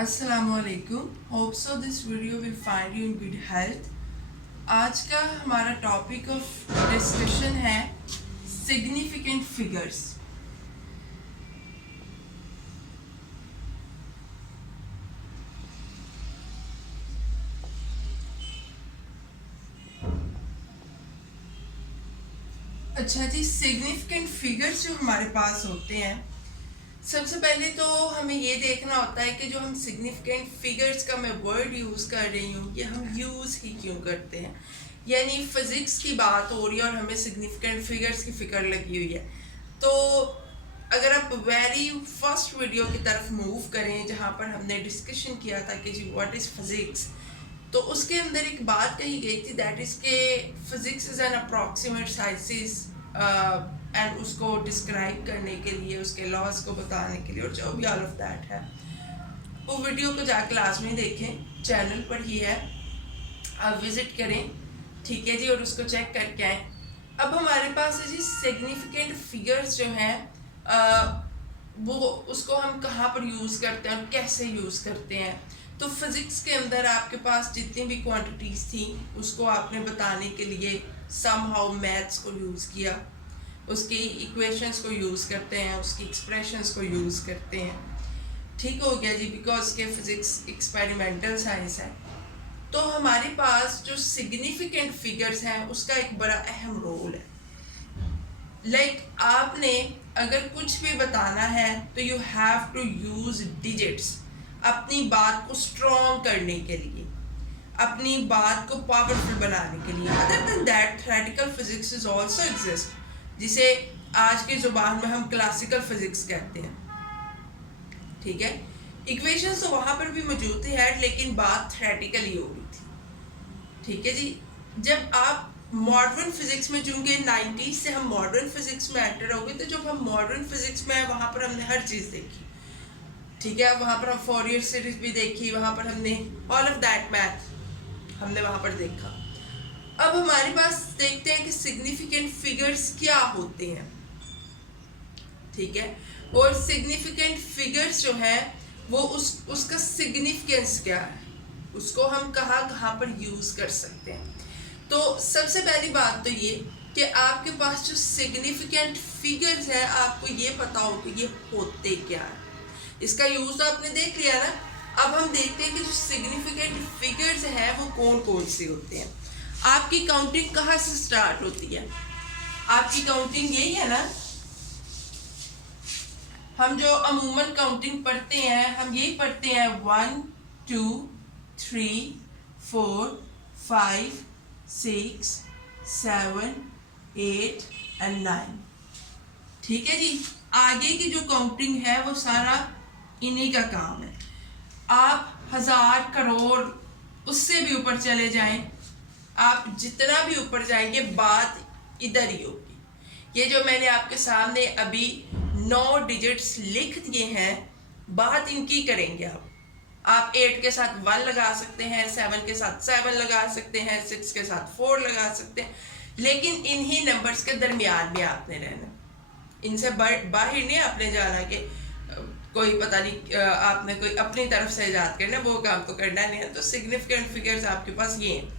Assalamualaikum. Hope so this video will find you in good health. आज का हमारा topic of discussion है significant figures. अच्छा जी, significant figures जो हमारे पास होते हैं, सबसे पहले तो हमें ये देखना होता है कि जो हम सिग्निफिकेंट फिगर्स का मैं वर्ड यूज़ कर रही हूँ ये हम यूज़ ही क्यों करते हैं. यानी फिज़िक्स की बात हो रही है और हमें सिग्निफिकेंट फिगर्स की फ़िक्र लगी हुई है. तो अगर आप वेरी फर्स्ट वीडियो की तरफ मूव करें जहाँ पर हमने डिस्कशन किया था कि जी व्हाट इज़ फिज़िक्स, तो उसके अंदर एक बात कही गई थी दैट इज़ के physics is an approximate sciences and उसको डिस्क्राइब करने के लिए, उसके लॉज को बताने के लिए और जो भी ऑल ऑफ दैट है, वो वीडियो को जाकर लाजमी देखें, चैनल पर ही है, आप विज़िट करें, ठीक है जी, और उसको चेक करके आएँ. अब हमारे पास है जी सिग्निफिकेंट फिगर्स जो हैं वो उसको हम कहाँ पर यूज़ करते हैं और कैसे यूज़ करते हैं. तो फिज़िक्स के अंदर आपके पास जितनी भी क्वांटिटीज़ थी उसको आपने बताने के लिए समहाउ मैथ्स को यूज़ किया, उसकी इक्वेशंस को यूज़ करते हैं, उसकी एक्सप्रेशंस को यूज़ करते हैं. ठीक हो गया जी, बिकॉज के फिज़िक्स एक्सपेरिमेंटल साइंस है. तो हमारे पास जो सिग्निफिकेंट फिगर्स हैं उसका एक बड़ा अहम रोल है. लाइक आपने अगर कुछ भी बताना है तो you have to use digits अपनी बात को स्ट्रॉन्ग करने के लिए, अपनी बात को पावरफुल बनाने के लिए. Other than that theoretical physics is also exist, जिसे आज की ज़ुबान में हम क्लासिकल फिजिक्स कहते हैं. ठीक है, इक्वेशंस तो वहाँ पर भी मौजूद थी है, लेकिन बात थ्योरेटिकली हो रही थी. ठीक है जी, जब आप मॉडर्न फिजिक्स में, चूँकि 90s से हम मॉडर्न फिजिक्स में एंटर हो गए, तो जब हम मॉडर्न फिजिक्स में वहाँ पर हमने हर चीज़ देखी. ठीक है, वहाँ पर हम फोरियर सीरीज भी देखी, वहाँ पर हमने ऑल ऑफ दैट मैथ हमने वहाँ पर देखा. अब हमारे पास देखते हैं कि सिग्निफिकेंट फिगर्स क्या होते हैं. ठीक है, और सिग्निफिकेंट फिगर्स जो है वो उसका सिग्निफिकेंस क्या है, उसको हम कहाँ पर यूज़ कर सकते हैं. तो सबसे पहली बात तो ये कि आपके पास जो सिग्निफिकेंट फिगर्स है आपको ये पता हो कि ये होते क्या है. इसका यूज़ तो आपने देख लिया ना. अब हम देखते हैं कि जो सिग्निफिकेंट फिगर्स हैं वो कौन कौन से होते हैं. आपकी काउंटिंग कहाँ से स्टार्ट होती है? आपकी काउंटिंग यही है ना. हम जो अमूमन काउंटिंग पढ़ते हैं हम यही पढ़ते हैं 1 2 3 4 5 6 7 8 एंड 9. ठीक है जी, आगे की जो काउंटिंग है वो सारा इन्हीं का काम है. आप 1000 करोड़ उससे भी ऊपर चले जाएं, आप जितना भी ऊपर जाएंगे बात इधर ही होगी. ये जो मैंने आपके सामने अभी 9 डिजिट्स लिख दिए हैं, बात इनकी करेंगे. आप 8 के साथ 1 लगा सकते हैं, 7 के साथ 7 लगा सकते हैं, 6 के साथ 4 लगा सकते हैं, लेकिन इन्हीं नंबर्स के दरमियान में आपने रहना. इनसे बाहर नहीं आपने जाना कि कोई पता नहीं आपने कोई अपनी तरफ से इजाद करना, वो काम तो करना नहीं है. तो सिग्निफिकेंट फिगर्स आपके पास ये हैं.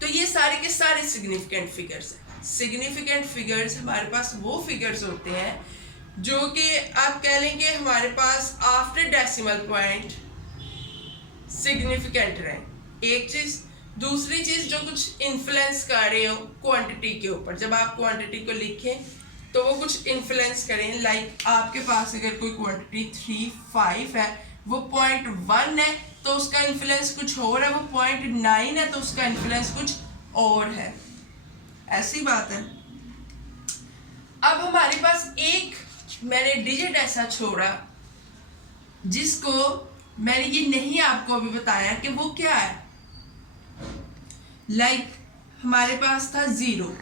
तो ये सारे के सारे सिग्निफिकेंट फिगर्स हैं. सिग्निफिकेंट फिगर्स हमारे पास वो फिगर्स होते हैं जो कि आप कह लेंगे हमारे पास आफ्टर डेसिमल पॉइंट सिग्निफिकेंट रहे. एक चीज़. दूसरी चीज़, जो कुछ इन्फ्लुएंस कर रहे हो क्वांटिटी के ऊपर. जब आप क्वांटिटी को लिखें तो वो कुछ इन्फ्लुएंस करें. लाइक आपके पास अगर कोई क्वांटिटी 3 5 है, वो 0.1 है तो उसका इन्फ्लुएंस कुछ और है, वो 0.9 है तो उसका इन्फ्लुएंस कुछ और है. ऐसी बात है. अब हमारे पास एक मैंने डिजिट ऐसा छोड़ा जिसको मैंने ये नहीं आपको अभी बताया कि वो क्या है. लाइक हमारे पास था 0.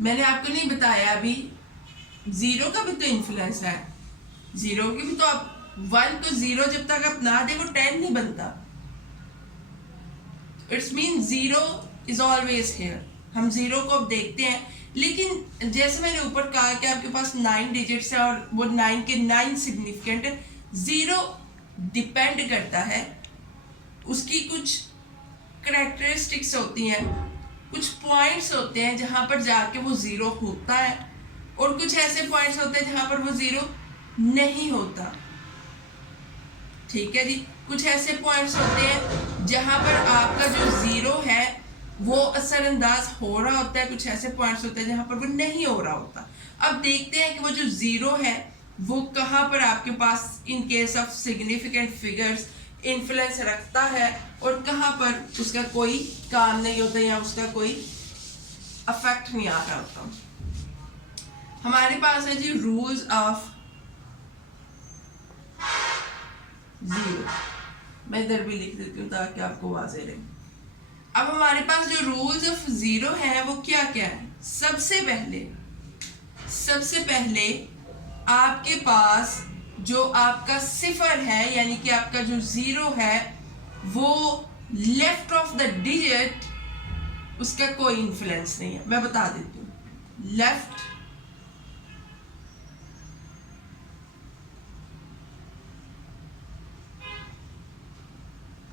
मैंने आपको नहीं बताया अभी 0 का भी तो इन्फ्लुएंस है. 0 की भी तो आप 1 को 0 जब तक आप ना दे वो 10 नहीं बनता. It's mean 0 is always here. हम 0 को अब देखते हैं, लेकिन जैसे मैंने ऊपर कहा कि आपके पास 9 डिजिट्स है और वो 9 के 9 सिग्निफिकेंट है। 0 डिपेंड करता है, उसकी कुछ करेक्टरिस्टिक्स होती हैं, कुछ पॉइंट्स होते हैं जहां पर जाके वो 0 होता है, और कुछ ऐसे पॉइंट्स होते हैं जहां पर वो 0 नहीं होता। ठीक है जी, कुछ ऐसे पॉइंट्स होते हैं जहां पर आपका जो 0 है वो असरअंदाज हो रहा होता है, कुछ ऐसे पॉइंट्स होते हैं जहां पर वो नहीं हो रहा होता। अब देखते हैं कि वो जो 0 है वो कहां पर आपके पास in case of significant figures influence रखता है और कहां पर उसका कोई काम नहीं होता या उसका कोई अफेक्ट नहीं आ रहा होता। हमारे पास है जी रूल्स ऑफ 0। मैं इधर भी लिख देती हूँ ताकि आपको वाज़ेह रहे। अब हमारे पास जो रूल्स ऑफ 0 है वो क्या क्या है। सबसे पहले आपके पास जो आपका सिफर है, यानी कि आपका जो 0 है, वो लेफ्ट ऑफ द डिजिट उसका कोई इन्फ्लुएंस नहीं है। मैं बता देती हूँ, लेफ्ट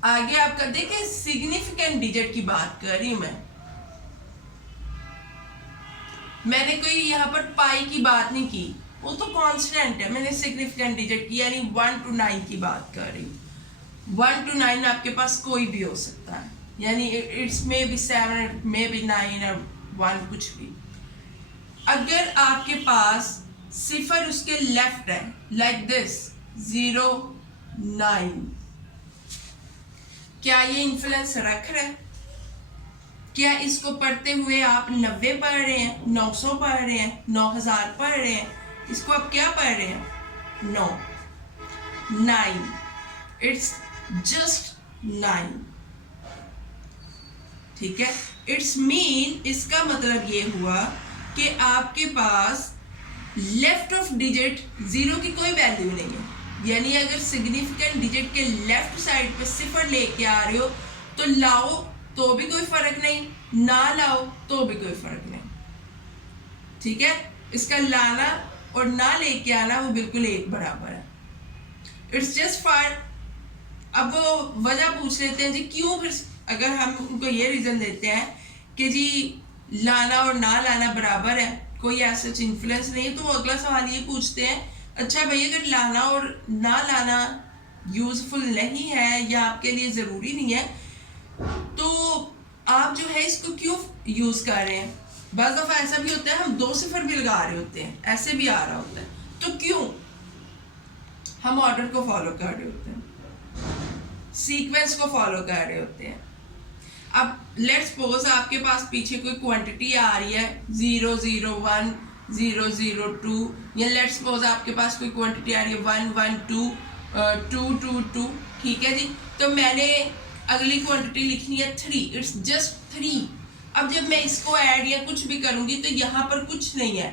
आगे आपका देखें, सिग्निफिकेंट डिजिट की बात कर रही हूं मैंने कोई यहां पर पाई की बात नहीं की, वो तो कांस्टेंट है। मैंने सिग्निफिकेंट डिजिट की यानी 1 to 9 की बात कर रही हूँ। 1 to 9 आपके पास कोई भी हो सकता है, यानी it's may be 7, may be 9 और 1, कुछ भी। अगर आपके पास सिफर उसके लेफ्ट है, लाइक दिस 0, 9, क्या ये इन्फ्लुएंस रख रहा है? क्या इसको पढ़ते हुए आप 90 पढ़ रहे हैं, 900 पढ़ रहे हैं, 9000 पढ़ रहे हैं? इसको आप क्या पढ़ रहे हैं? 9, 9, इट्स जस्ट 9। ठीक है, इट्स मीन, इसका मतलब ये हुआ कि आपके पास लेफ्ट ऑफ डिजिट 0 की कोई वैल्यू नहीं है। यानी अगर सिग्निफिकेंट डिजिट के लेफ्ट साइड पे सिफर लेके आ रहे हो तो लाओ तो भी कोई फर्क नहीं, ना लाओ तो भी कोई फर्क नहीं। ठीक है, इसका लाना और ना लेके आना वो बिल्कुल एक बराबर है। इट्स जस्ट फॉर, अब वो वजह पूछ लेते हैं जी क्यों, फिर अगर हम उनको ये रीजन देते हैं कि जी लाना और ना लाना बराबर है, कोई ऐसा इन्फ्लुएंस नहीं है, तो वो अगला सवाल ये पूछते हैं, अच्छा भाई अगर लाना और ना लाना यूजफुल नहीं है या आपके लिए ज़रूरी नहीं है, तो आप जो है इसको क्यों यूज़ कर रहे हैं? बाज़ दफ़ा ऐसा भी होता है हम 2 सिफर भी लगा रहे होते हैं, ऐसे भी आ रहा होता है, तो क्यों? हम ऑर्डर को फॉलो कर रहे होते हैं, सीक्वेंस को फॉलो कर रहे होते हैं। अब लेट्स सपोज आपके पास पीछे कोई क्वांटिटी आ रही है 0, 0, 1, 0, 0, 2, या लेट्स सपोज आपके पास कोई क्वांटिटी आ रही है 1, 1, 2, 2, 2, 2। ठीक है जी, तो मैंने अगली क्वांटिटी लिखनी है 3, इट्स जस्ट 3। अब जब मैं इसको ऐड या कुछ भी करूंगी तो यहाँ पर कुछ नहीं है।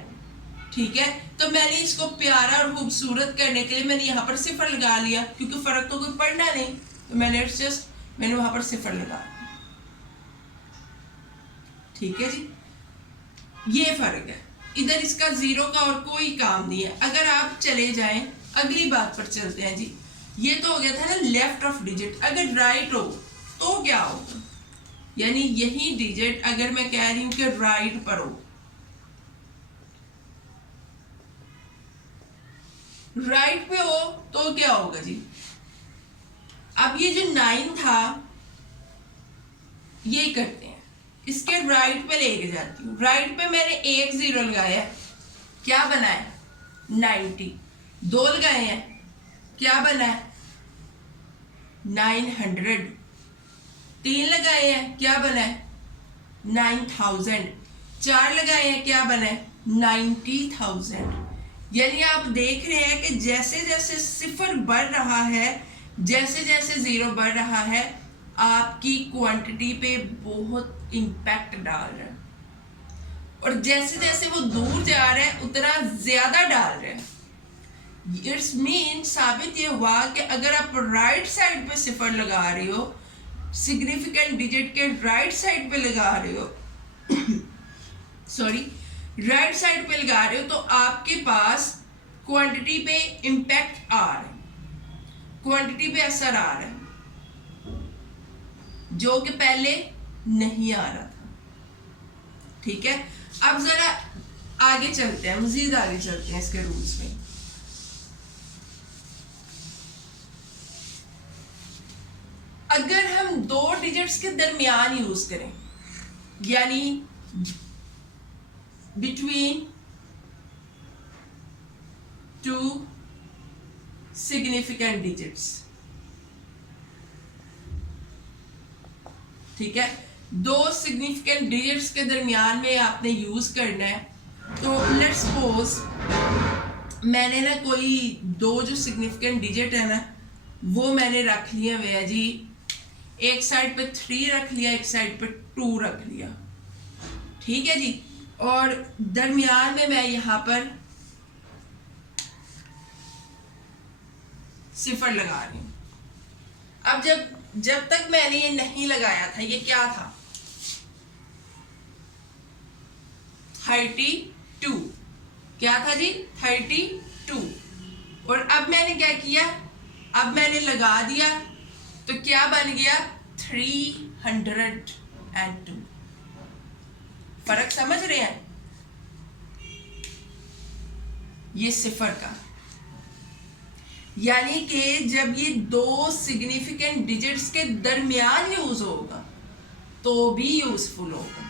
ठीक है, तो मैंने इसको प्यारा और खूबसूरत करने के लिए मैंने यहाँ पर सिफर लगा लिया, क्योंकि फर्क तो कोई पड़ना नहीं, तो मैंने वहां पर सिफर लगा। ठीक है जी, ये फर्क है। इधर इसका 0 का और कोई काम नहीं है। अगर आप चले जाएं अगली बात पर चलते हैं जी, ये तो हो गया था ना लेफ्ट ऑफ डिजिट। अगर राइट हो तो क्या होगा, यानी यही डिजिट अगर मैं कह रही हूं कि राइट पर हो, राइट पे हो तो क्या होगा जी। अब ये जो 9 था ये करते हैं, इसके राइट पे लेके जाती हूँ। राइट पे मैंने 1 0 लगाया, क्या बना है 90। 2 लगाए हैं, क्या बना है 900। 3 लगाए हैं, क्या बना है 9000। 4 लगाए हैं, क्या बना है 90,000। यानी आप देख रहे हैं कि जैसे जैसे सिफर बढ़ रहा है, जैसे जैसे 0 बढ़ रहा है, आपकी क्वांटिटी पे बहुत इम्पैक्ट डाल रहा है, और जैसे जैसे वो दूर जा रहा है उतना ज्यादा डाल रहा है। इट्स मीन साबित ये हुआ कि अगर आप राइट साइड पे सिफर लगा रहे हो, सिग्निफिकेंट डिजिट के राइट साइड पे लगा रहे हो सॉरी, राइट साइड पे लगा रहे हो तो आपके पास क्वांटिटी पे इम्पैक्ट आ रहा है, क्वांटिटी पे असर आ रहा है, जो कि पहले नहीं आ रहा था। ठीक है, अब जरा आगे चलते हैं, मजीद आगे चलते हैं इसके रूल्स में। अगर हम दो डिजिट्स के दरमियान यूज करें, यानी बिटवीन टू सिग्निफिकेंट डिजिट्स, ठीक है, दो सिग्निफिकेंट डिजिट्स के दरमियान में आपने यूज करना है। तो लेट्स सपोज मैंने ना कोई दो जो सिग्निफिकेंट डिजिट है ना वो मैंने रख लिए हुए है जी, एक साइड पे 3 रख लिया, एक साइड पे 2 रख लिया, ठीक है जी, और दरमियान में मैं यहां पर 0 लगा रही हूं। अब जब तक मैंने ये नहीं लगाया था, ये क्या था, 32, क्या था जी, 32। और अब मैंने क्या किया, अब मैंने लगा दिया तो क्या बन गया, 302। फर्क समझ रहे हैं, ये 0 का, यानी कि जब ये दो सिग्निफिकेंट डिजिट्स के दरमियान यूज होगा तो भी यूजफुल होगा,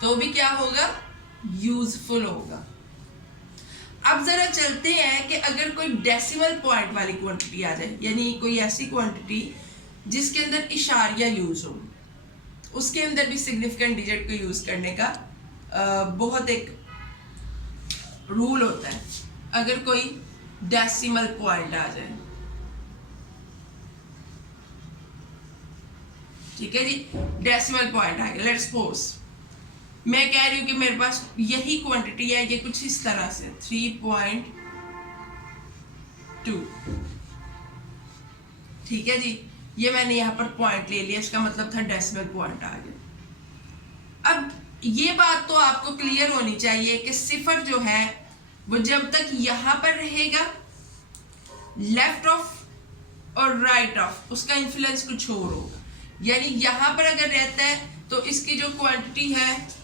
तो भी क्या होगा, यूजफुल होगा। अब जरा चलते हैं कि अगर कोई डेसिमल पॉइंट वाली क्वांटिटी आ जाए, यानी कोई ऐसी क्वांटिटी जिसके अंदर इशारिया यूज हो, उसके अंदर भी सिग्निफिकेंट डिजिट को यूज करने का बहुत एक रूल होता है। अगर कोई डेसिमल पॉइंट आ जाए, ठीक है जी, डेसिमल पॉइंट आ गया, लेट्स सपोज मैं कह रही हूं कि मेरे पास यही क्वांटिटी है, ये कुछ इस तरह से 3.2, ठीक है जी, ये मैंने यहां पर पॉइंट ले लिया, इसका मतलब था डेसिमल पॉइंट आ गया। अब ये बात तो आपको क्लियर होनी चाहिए कि 0 जो है वो जब तक यहां पर रहेगा, लेफ्ट ऑफ और राइट ऑफ उसका इन्फ्लुएंस कुछ और होगा, यानी यहां पर अगर रहता है तो इसकी जो क्वांटिटी है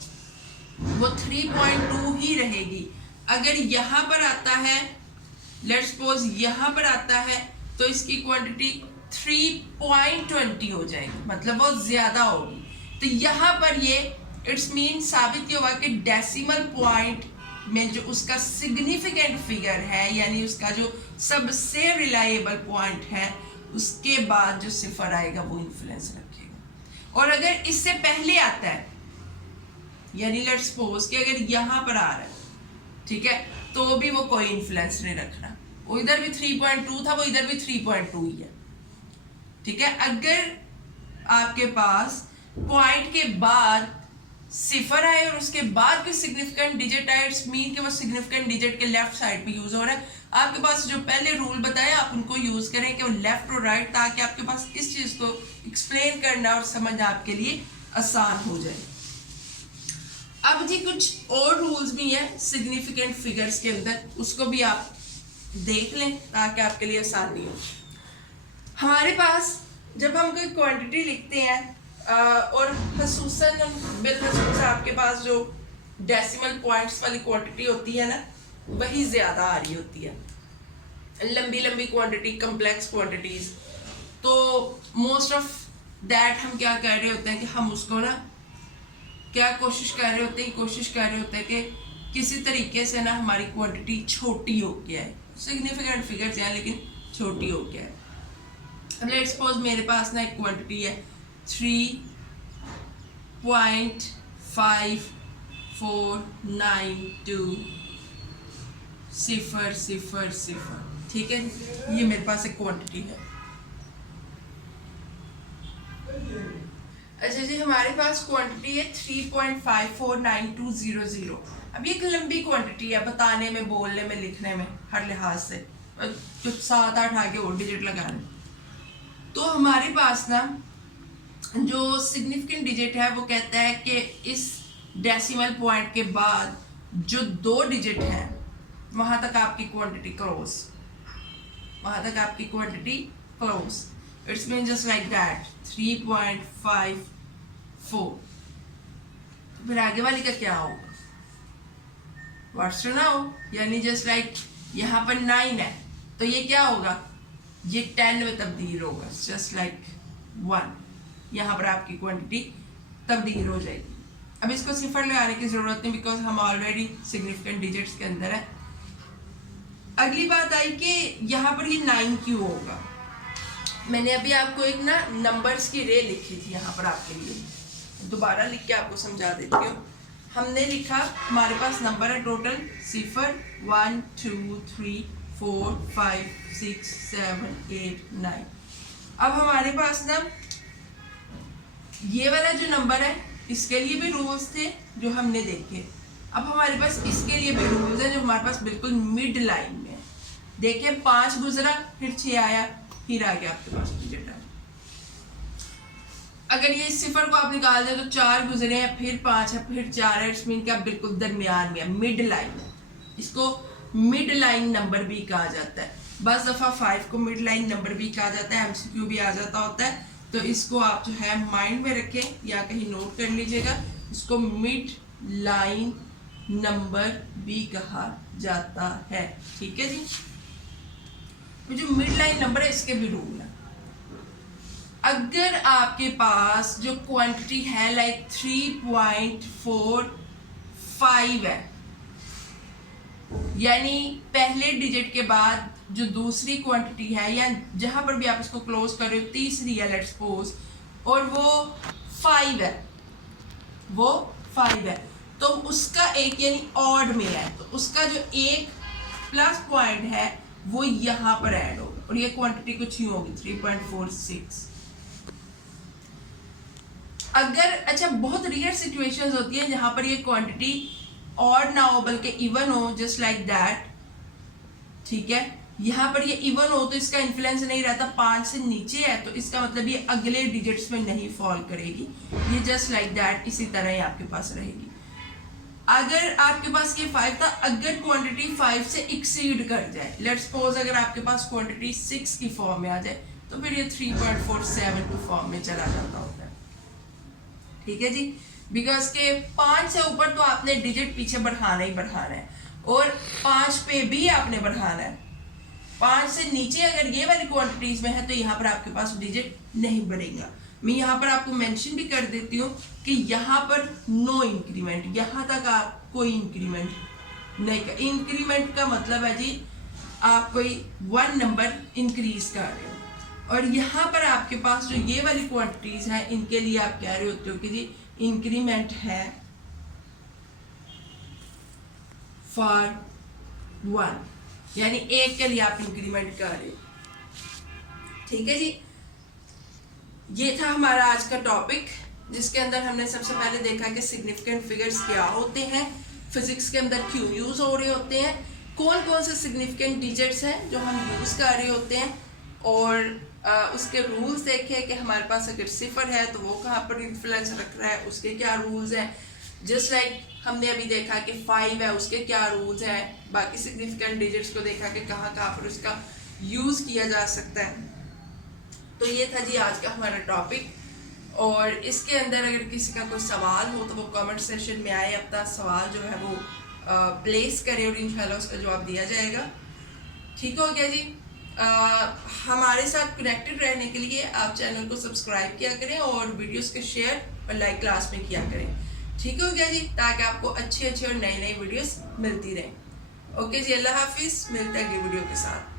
वो 3.2 ही रहेगी। अगर यहां पर आता है, लेट्स सपोज यहां पर आता है, तो इसकी क्वांटिटी 3.20 हो जाएगी, मतलब वो ज्यादा होगी। तो यहां पर ये इट्स मीन साबित ये हुआ कि डेसिमल पॉइंट में जो उसका सिग्निफिकेंट फिगर है, यानी उसका जो सबसे रिलायबल पॉइंट है, उसके बाद जो 0 आएगा वो इन्फ्लुएंस रखेगा। और अगर इससे पहले आता है, यानी लेट्स सपोज कि अगर यहां पर आ रहा है, ठीक है, तो भी वो कोई इन्फ्लुएंस नहीं रखना, वो इधर भी 3.2 था, वो इधर भी 3.2 ही है, ठीक है। अगर आपके पास पॉइंट के बाद 0 आए और उसके बाद कोई सिग्निफिकेंट डिजिट आए, इट्स मीन कि वो सिग्निफिकेंट डिजिट के लेफ्ट साइड पे यूज हो रहा है। आपके पास जो पहले रूल बताया आप उनको यूज करें कि वो लेफ्ट और राइट, ताकि आपके पास इस चीज को एक्सप्लेन करना और समझना आपके लिए आसान हो जाए। अब जी कुछ और रूल्स भी हैं सिग्निफिकेंट फिगर्स के अंदर, उसको भी आप देख लें ताकि आपके लिए आसानी हो। हमारे पास जब हम कोई क्वांटिटी लिखते हैं और खसूसन बिलखसूस आपके पास जो डेसिमल पॉइंट्स वाली क्वांटिटी होती है ना, वही ज्यादा आ रही होती है, लंबी लंबी क्वांटिटी, कम्प्लेक्स क्वांटिटीज। तो मोस्ट ऑफ दैट हम क्या कर रहे होते हैं कि हम उसको ना क्या कोशिश कर रहे होते हैं कि किसी तरीके से ना हमारी क्वांटिटी छोटी हो गया है, सिग्निफिकेंट फिगर्स हैं लेकिन छोटी हो गया है। अब लेट्स सपोज मेरे पास ना एक क्वांटिटी है 3.549200, ठीक है, ये मेरे पास एक क्वांटिटी है। अच्छा जी, हमारे पास क्वांटिटी है 3.549200। अब ये एक लंबी क्वांटिटी है, बताने में, बोलने में, लिखने में, हर लिहाज से, कुछ 7-8 आगे और डिजिट लगाने। तो हमारे पास ना जो सिग्निफिकेंट डिजिट है वो कहता है कि इस डेसिमल पॉइंट के बाद जो 2 डिजिट हैं वहां तक आपकी quantity close, it's mean just like that 3.54। फिर आगे वाली का क्या होगा, व्हाट्स टू नाउ, यानी जस्ट लाइक यहाँ पर 9 है तो ये क्या होगा, ये 10 में तब्दील होगा, जस्ट लाइक 1, यहाँ पर आपकी क्वांटिटी तब्दील हो जाएगी। अब इसको सिफर लगाने की जरूरत नहीं बिकॉज हम ऑलरेडी सिग्निफिकेंट डिजिट्स के अंदर है। अगली बात आई कि यहाँ पर ये 9 क्यों होगा। मैंने अभी आपको एक ना नंबर्स की रे लिखी थी यहाँ पर आपके लिए, दोबारा लिख के आपको समझा देती हूँ। हमने लिखा हमारे पास नंबर है टोटल 0 1 2 3 4 5 6 7 8 9। अब हमारे पास ना ये वाला जो नंबर है इसके लिए भी रूल्स थे जो हमने देखे। अब हमारे पास इसके लिए भी रूल्स है जो हमारे पास बिल्कुल मिड लाइन में है। देखिए 5 गुजरा, फिर 6 आया, फिर आ गया आपके पास डिजिट आ। अगर ये सिफर को आप निकाल दें तो 4 गुजरे हैं, फिर 5 है, फिर 4 है, इट्स मीन कि आप बिल्कुल दरमियान में है, मिड लाइन है। इसको मिड लाइन नंबर भी कहा जाता है। बस दफ़ा 5 को मिड लाइन नंबर भी कहा जाता है, MCQ भी आ जाता होता है। तो इसको आप जो है माइंड में रखें या कहीं नोट कर लीजिएगा, इसको मिड लाइन नंबर भी कहा जाता है। ठीक है जी। तो जो मिड लाइन नंबर है इसके भी रूल है। अगर आपके पास जो क्वांटिटी है लाइक 3.45 है, यानी पहले डिजिट के बाद जो दूसरी क्वांटिटी है या जहां पर भी आप इसको क्लोज कर रहे हो, तीसरी है लेट्स सपोज, और वो 5 है, तो उसका एक यानी ऑड में है, तो उसका जो एक प्लस पॉइंट है वो यहाँ पर ऐड होगा और ये क्वांटिटी कुछ ही होगी 3.46। अगर अच्छा बहुत रेयर सिचुएशंस होती है जहां पर ये क्वांटिटी ऑड ना हो बल्कि इवन हो, जस्ट लाइक दैट। ठीक है, यहाँ पर ये इवन हो तो इसका इन्फ्लुएंस नहीं रहता, 5 से नीचे है तो इसका मतलब ये अगले डिजिट्स में नहीं फॉल करेगी, ये जस्ट लाइक दैट इसी तरह ही आपके पास रहेगी। अगर आपके पास ये 5 था, अगर क्वांटिटी 5 से एक्सीड कर जाए, लेट्स सपोज अगर आपके पास क्वांटिटी 6 की फॉर्म में आ जाए तो फिर ये 3.47 की फॉर्म में चला जाता होता है। ठीक है जी, बिकॉज के 5 से ऊपर तो आपने डिजिट पीछे बढ़ाना ही बढ़ाना है और 5 पे भी आपने बढ़ाना है। 5 से नीचे अगर ये वाली क्वांटिटीज में है तो यहाँ पर आपके पास डिजिट नहीं बढ़ेगा। मैं यहाँ पर आपको मेंशन भी कर देती हूँ कि यहाँ पर नो इंक्रीमेंट, यहाँ तक आप कोई इंक्रीमेंट नहीं कर। इंक्रीमेंट का मतलब है जी आप कोई 1 नंबर इंक्रीज कर रहे हो, और यहाँ पर आपके पास जो ये वाली क्वांटिटीज हैं इनके लिए आप कह रहे होते हो कि जी इंक्रीमेंट है फॉर 1, यानी 1 के लिए आप इंक्रीमेंट कर रहे हो। ठीक है जी, ये था हमारा आज का टॉपिक जिसके अंदर हमने सबसे पहले देखा कि सिग्निफिकेंट फिगर्स क्या होते हैं, फिजिक्स के अंदर क्यों यूज हो रहे होते हैं, कौन कौन से सिग्निफिकेंट डिजिट्स हैं जो हम यूज कर रहे होते हैं, और उसके रूल्स देखे कि हमारे पास अगर 0 है तो वो कहाँ पर इन्फ्लुएंस रख रहा है, उसके क्या रूल्स हैं। जस्ट लाइक हमने अभी देखा कि 5 है उसके क्या रूल्स हैं, बाकी सिग्निफिकेंट डिजिट्स को देखा कि कहाँ कहाँ पर उसका यूज किया जा सकता है। तो ये था जी आज का हमारा टॉपिक, और इसके अंदर अगर किसी का कोई सवाल हो तो वो कमेंट सेशन में आए, अपना सवाल जो है वो प्लेस करें और इंशाल्लाह उसका जवाब दिया जाएगा। ठीक हो गया जी। हमारे साथ कनेक्टेड रहने के लिए आप चैनल को सब्सक्राइब किया करें और वीडियोस के शेयर और लाइक क्लास में किया करें। ठीक हो गया जी, ताकि आपको अच्छी अच्छी और नई नई वीडियोस मिलती रहें। ओके जी, अल्लाह हाफिज़, मिलते हैं अगली वीडियो के साथ।